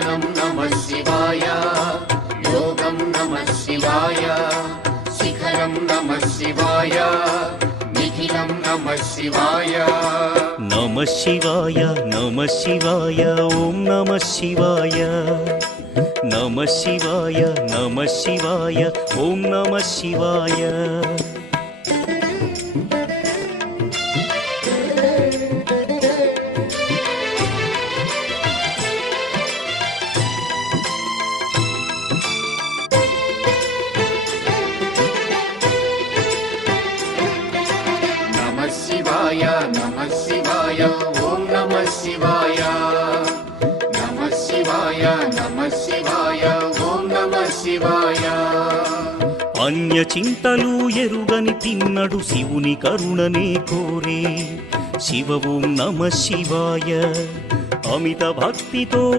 ध्यानं नमः शिवाय योगं नमः शिवाय शिखरं नमः शिवाय निखिलं नमः शिवाय नमः शिवाय ओम नमः शिवाय नमः शिवाय ओम नमः शिवाय ओम नमः शिवाय ओम नमः शिवाय अन्य चिंतलू एरुगनि तिन्नडु शिवुनि करुणने कोरे शिव ओम नमः शिवाय अमित भक्तितो